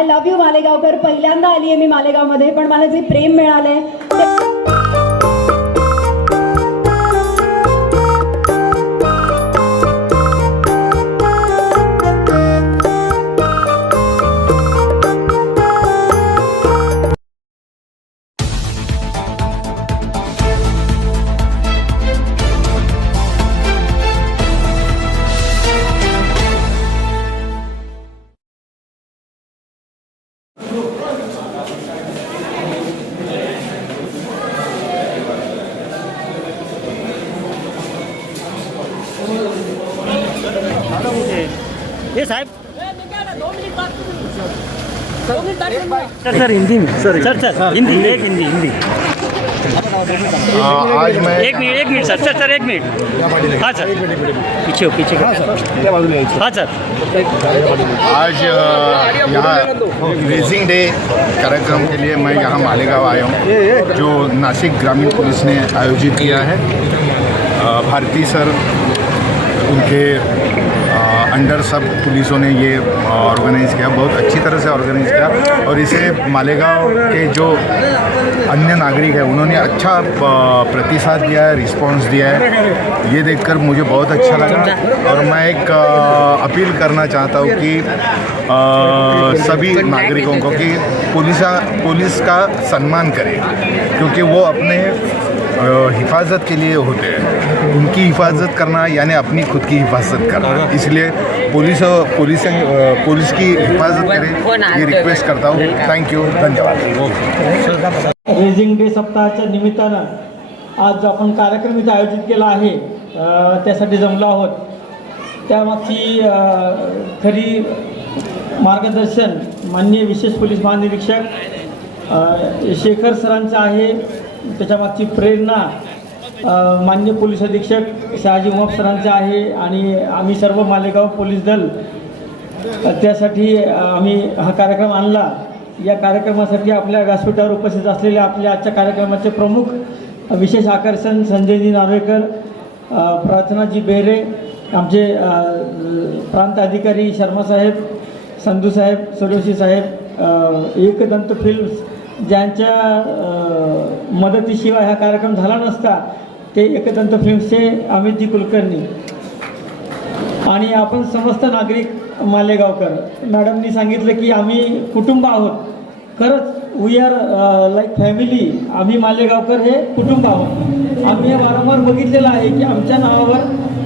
I love you Malegaonkar. पहिल्यांदा आली आहे मी मालेगावमध्ये, पण मला जे प्रेम मिळालंय ये साहब सर हिंदी में सर हिंदी हिंदी आज मैं एक मिनट सर एक मिनट हाँ सर पीछे हाँ सर आज यहाँ रेजिंग डे कार्यक्रम के लिए मैं यहाँ मालेगांव आया हूँ, जो नासिक ग्रामीण पुलिस ने आयोजित किया है। भारती सर उनके अंडर सब पुलिसों ने ये ऑर्गेनाइज़ किया, बहुत अच्छी तरह से ऑर्गेनाइज़ किया। और इसे मालेगांव के जो अन्य नागरिक हैं उन्होंने अच्छा प्रतिसाद दिया है, रिस्पांस दिया है। ये देखकर मुझे बहुत अच्छा लगा। और मैं एक अपील करना चाहता हूँ कि सभी नागरिकों को कि पुलिस का सम्मान करें, क्योंकि वो अपने हिफाजत के लिए होते हैं। उनकी हिफाजत करना यानी अपनी खुद की हिफाजत करना, इसलिए पुलिस की हिफाजत करें, ये रिक्वेस्ट करता हूँ। थैंक यू, धन्यवाद। रेजिंग डे सप्ताहाच्या निमित्तानं आज आपण कार्यक्रम इथे आयोजित केला आहे, त्यासाठी जमलो आहोत। त्यामागची खरी मार्गदर्शन माननीय विशेष पोलीस महानिरीक्षक शेखर सरांचं आहे। त्याच्यामागची प्रेरणा माननीय पोलीस अधीक्षक शहाजी उमाप सरांचं आहे आणि आम्ही सर्व मालेगाव पोलीस दल त्यासाठी आम्ही हा कार्यक्रम आणला। या कार्यक्रमासाठी आपल्या व्यासपीठावर उपस्थित असलेले आपल्या आजच्या कार्यक्रमाचे प्रमुख विशेष आकर्षण संजयजी नार्वेकर, प्रार्थनाजी बेहरे, आमचे प्रांत अधिकारी शर्मा साहेब, संधू साहेब, सरोशी साहेब, एकदंत फिल्म्स ज्यांच्या मदतीशिवाय हा कार्यक्रम झाला नसता ते एकदंत फिल्म्सचे अमितजी कुलकर्णी आणि आपण समस्त नागरिक मालेगावकर। मॅडमनी सांगितलं की आम्ही कुटुंब आहोत। खरंच वी आर लाईक फॅमिली। आम्ही मालेगावकर हे कुटुंब आहोत। आम्ही हे वारंवार बघितलेलं आहे की आमच्या नावावर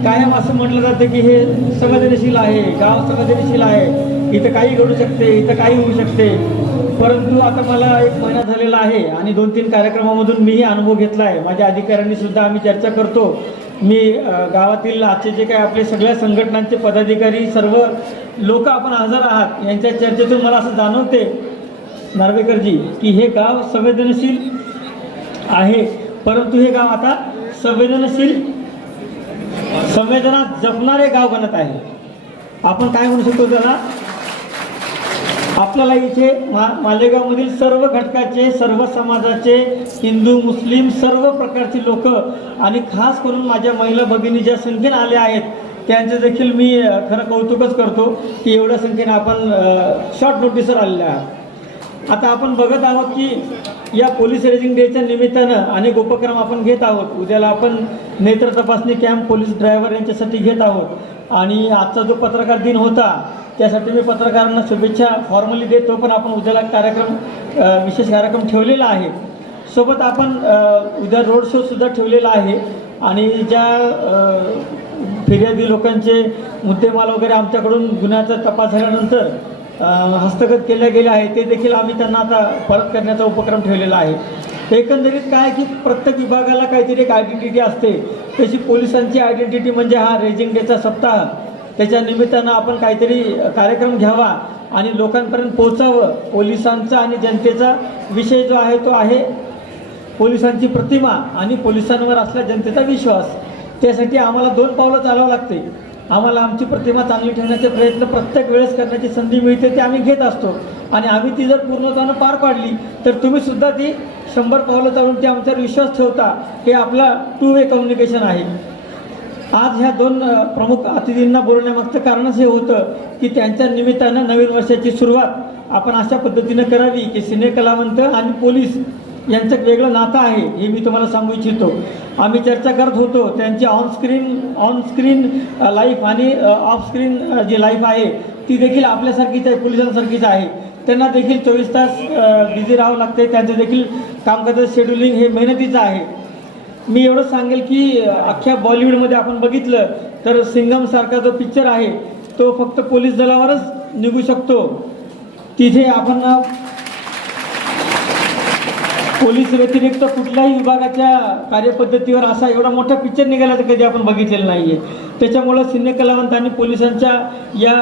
कायम असं म्हटलं जातं की हे संवेदनशील आहे, गाव संवेदनशील आहे, इथं काही घडू शकते, इथं काही होऊ शकते। परंतु आता मला एक महिना झालेला आहे आणि 2-3 कार्यक्रमामधून मीही अनुभव घेतला आहे। माझ्या अधिकाऱ्यांनी सुद्धा आम्ही चर्चा करतो। मी गावातील आजचे जे काही आपले सगळ्या संघटनांचे पदाधिकारी सर्व लोक आपण हजर आहात, यांच्या चर्चेतून मला असं जाणवते नार्वेकरजी की हे गाव संवेदनशील आहे, परंतु हे गाव आता संवेदना जपणारे गाव बनत आहे। आपण काय म्हणू शकतो त्याला? आपल्याला इथे मालेगावमधील सर्व घटकाचे, सर्व समाजाचे, हिंदू मुस्लिम सर्व प्रकारचे लोक आणि खास करून माझ्या महिला भगिनी ज्या संख्येने आल्या आहेत त्यांचे देखील मी खरं कौतुकच करतो की एवढ्या संख्येने आपण शॉर्ट नोटीसवर आलेले आहात। आता आपण बघत आहोत की या पोलीस रेजिंग डेच्या निमित्तानं अनेक उपक्रम आपण घेत आहोत। उद्याला आपण नेत्र तपासणी कॅम्प पोलीस ड्रायव्हर यांच्यासाठी घेत आहोत आणि आजचा जो पत्रकार दिन होता त्यासाठी मी पत्रकारांना शुभेच्छा फॉर्मली देतो। पण आपण उद्याला विशेष कार्यक्रम ठेवलेला आहे। सोबत आपण उद्या रोड शो सुद्धा ठेवलेला आहे आणि ज्या फिर्यादी लोकांचे मुद्देमाल वगैरे आमच्याकडून गुन्ह्याचा तपास झाल्यानंतर हस्तगत केले गेले आहे ते देखील आम्ही त्यांना आता परत करण्याचा उपक्रम ठेवलेला आहे। एकंदरीत काय की प्रत्येक विभागाला काहीतरी एक आयडेंटिटी असते, तशी पोलिसांची आयडेंटिटी म्हणजे हा रेजिंग डेचा सप्ताह। त्याच्या निमित्तानं आपण काहीतरी कार्यक्रम घ्यावा आणि लोकांपर्यंत पोहोचावं। पोलिसांचा आणि जनतेचा विषय जो आहे तो आहे पोलिसांची प्रतिमा आणि पोलिसांवर असलेला जनतेचा विश्वास। त्यासाठी आम्हाला 2 पावलं चालावं लागते। आम्हाला आमची प्रतिमा चांगली ठेवण्याचे प्रयत्न प्रत्येक वेळेस करण्याची संधी मिळते, ते आम्ही घेत असतो आणि आम्ही ती जर पूर्णतःनं पार पाडली तर तुम्ही सुद्धा ती 100 पावलं चालून ती आमच्यावर विश्वास ठेवता। हे आपला 2 वे कम्युनिकेशन आहे। आज ह्या दोन प्रमुख अतिथींना बोलवण्यामागचं कारणच हे होतं की त्यांच्या निमित्तानं नवीन वर्षाची सुरुवात आपण अशा पद्धतीनं करावी की सिनेकलावंत आणि पोलीस यांचं एक वेगळं नातं आहे हे मी तुम्हाला सांगू इच्छितो. आम्ही चर्चा करत होतो त्यांची ऑन स्क्रीन लाईफ आणि ऑफ स्क्रीन जी लाईफ आहे ती देखील आपल्यासारखीच आहे, पोलिसांसारखीच आहे. त्यांना देखील 24 तास बिझी राहावं लागते. त्यांचं देखील कामकाजाचं शेड्युलिंग हे मेहनतीचं आहे. मी एवढंच सांगेल की अख्ख्या बॉलिवूडमध्ये आपण बघितलं तर सिंगमसारखा जो पिक्चर आहे तो फक्त पोलीस दलावरच निघू शकतो. तिथे आपण पोलीस व्यतिरिक्त कुठल्याही विभागाच्या कार्यपद्धतीवर असा एवढा मोठा पिक्चर निघाला तर कधी आपण बघितलेला नाही आहे. त्याच्यामुळं सिनेकलावंत आणि पोलिसांच्या या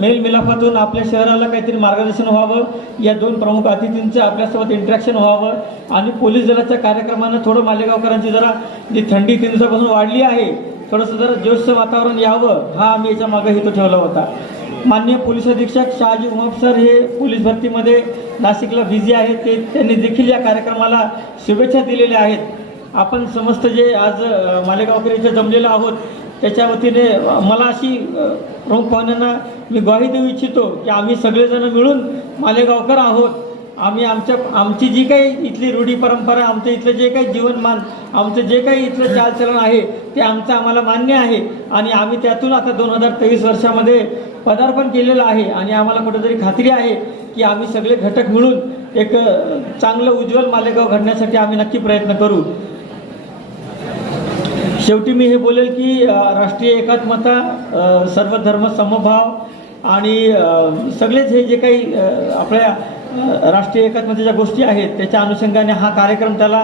मेलमिलाफातून आपल्या शहराला काहीतरी मार्गदर्शन व्हावं, या दोन प्रमुख अतिथींचं आपल्यासोबत इंटरॅक्शन व्हावं आणि पोलीस दलाच्या कार्यक्रमानं थोडं मालेगावकरांची जरा जी थंडी 3 दिवसापासून वाढली आहे थोडंसं जरा जोशचं वातावरण यावं हा आम्ही याच्या मागे हेतू ठेवला होता. माननीय पोलीस अधीक्षक शहाजी उमाप सर हे पोलीस भरतीमध्ये नाशिकला बिझी आहेत. त्यांनी देखील या कार्यक्रमाला शुभेच्छा दिलेल्या आहेत. आपण समस्त जे आज मालेगावकर इथे जमलेलो आहोत त्याच्या वतीने मला अशी प्रमुख पाहुण्यांना मी ग्वाही देऊ इच्छितो की आम्ही सगळेजण मिळून मालेगावकर आहोत. आम्ही आमची जी काही इथली रूढी परंपरा, आमचं इथलं जे काही जीवनमान, आमचं जे काही इथलं चालचलन आहे ते आमचं आम्हाला मान्य आहे आणि आम्ही त्यातून आता 2023 वर्षामध्ये पदार्पण केलेलं आहे आणि आम्हाला कुठेतरी खात्री आहे की आम्ही सगळे घटक मिळून एक चांगलं उज्ज्वल मालेगाव घडण्यासाठी आम्ही नक्की प्रयत्न करू. शेवटी मी हे बोलेल की राष्ट्रीय एकात्मता, सर्व धर्म समभाव आणि सगळेच हे जे काही आपल्या राष्ट्रीय एकात्मतेच्या गोष्टी आहेत त्याच्या अनुषंगाने हा कार्यक्रम त्याला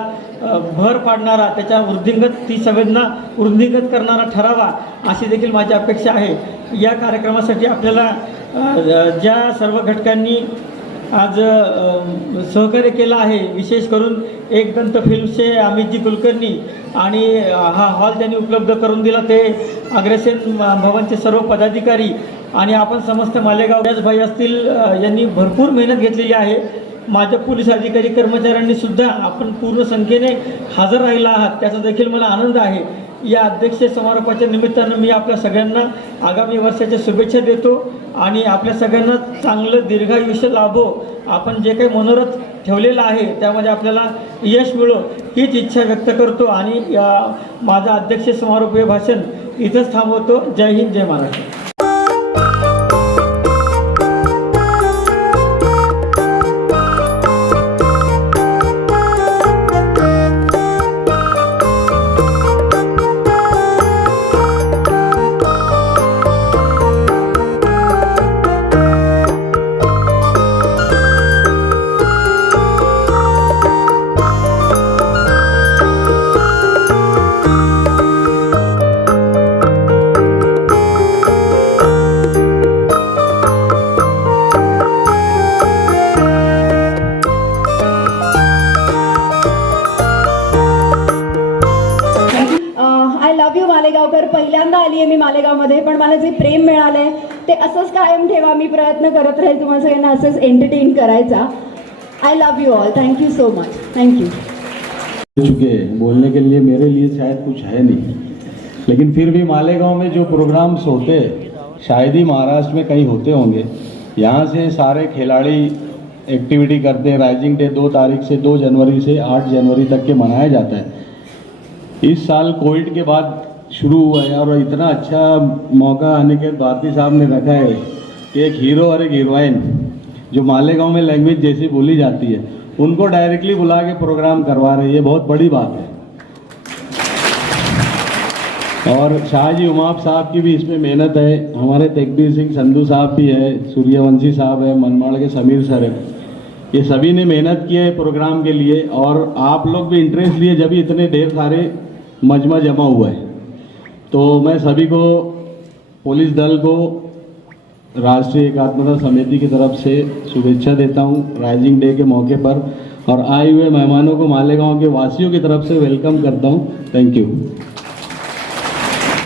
भर पाडणारा, त्याच्या ती संवेदना वृद्धिंगत करणारा ठरावा अशी देखील माझी अपेक्षा आहे. या कार्यक्रमासाठी आपल्याला ज्या सर्व घटकांनी आज सहकार्य केलं आहे, विशेष करून एक दंत फिल्म्सचे अमितजी कुलकर्णी आणि हा हॉल त्यांनी उपलब्ध करून दिला ते अग्रसेन भवनचे सर्व पदाधिकारी आणि आपण समस्त मालेगाव भाई असतील यांनी भरपूर मेहनत घेतलेली आहे. माझ्या पोलीस अधिकारी कर्मचाऱ्यांनी सुद्धा आपण पूर्ण संख्येने हजर राहिला आहात त्याचा देखील मला आनंद आहे. या अध्यक्ष समारोपाच्या निमित्तानं मी आपल्या सगळ्यांना आगामी वर्षाच्या शुभेच्छा देतो आणि आपल्या सगळ्यांना चांगलं दीर्घायुष्य लाभो. आपण जे काही मनोरथ ठेवलेलं आहे त्यामध्ये आपल्याला यश मिळो हीच इच्छा व्यक्त करतो आणि माझं अध्यक्ष समारोपीय भाषण इथंच थांबवतो. जय हिंद, जय महाराष्ट्र. मालेगावकर पहिल्यांदा आली आहे मी मालेगावमध्ये, पण मला जे प्रेम मिळालंय ते असंच कायम ठेवा. मी प्रयत्न करत राहील तुम्हाला सगळ्यांना असंच एंटरटेन करायचा. I love you all. Thank you so much. Thank you. चुके हैं बोलने के लिए, मेरे लिए शायद कुछ है नहीं, लेकिन फिर भी मालेगांव में जो प्रोग्राम्स होते शायद ही महाराष्ट्र में कहीं होते होंगे. यहाँ से सारे खिलाड़ी एक्टिविटी करते हैं. राइजिंग डे 2 तारीख से 2 जनवरी से 8 जनवरी तक के मनाया जाता है. इस साल कोविड के बाद शुरू हुआ है और इतना अच्छा मौका आने के भारती साहब ने रखा है कि एक हीरो और एक हीरोइन जो मालेगांव में लैंग्वेज जैसी बोली जाती है उनको डायरेक्टली बुला के प्रोग्राम करवा रहे हैं. ये बहुत बड़ी बात है. और शाहजी उमाप साहब की भी इसमें मेहनत है. हमारे तेगबीर सिंह संधू साहब भी है, सूर्यवंशी साहब है, मनमाड़ के समीर सर है. ये सभी ने मेहनत की है प्रोग्राम के लिए और आप लोग भी इंटरेस्ट लिए जब इतने ढेर सारे मजमा जमा हुआ है. तो मैं सभी को, पुलिस दल को राष्ट्रीय एकात्मता समिति की तरफ से शुभेच्छा देता हूँ राइजिंग डे के मौके पर और आए हुए मेहमानों को मालेगांव के वासियों की तरफ से वेलकम करता हूँ. Thank you.